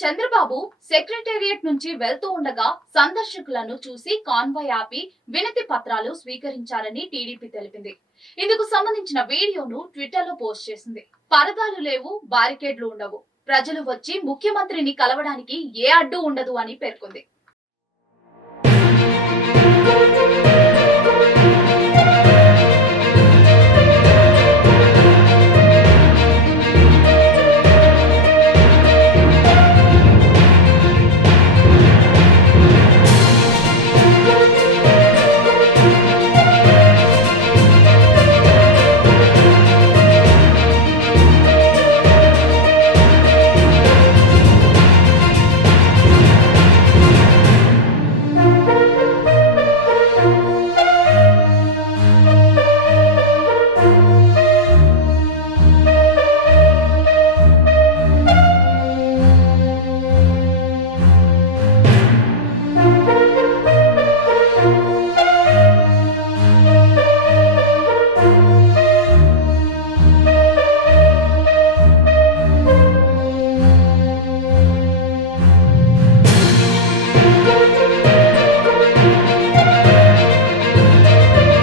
Chandrababu secretariat నుంచి వెళ్తూ ఉండగా సందర్శకులను చూసి కాన్వాయ్ ఆపి వినతి పత్రాలు స్వీకరించారని టీడీపీ తెలిపింది. ఇందుకు సంబంధించిన వీడియోను ట్విట్టర్ లో పోస్ట్ చేసింది. పరదాలు లేవు, బారికేడ్లు ఉండవు, ప్రజలు వచ్చి ముఖ్యమంత్రిని కలవడానికి ఏ అడ్డు ఉండదు అని పేర్కొంది.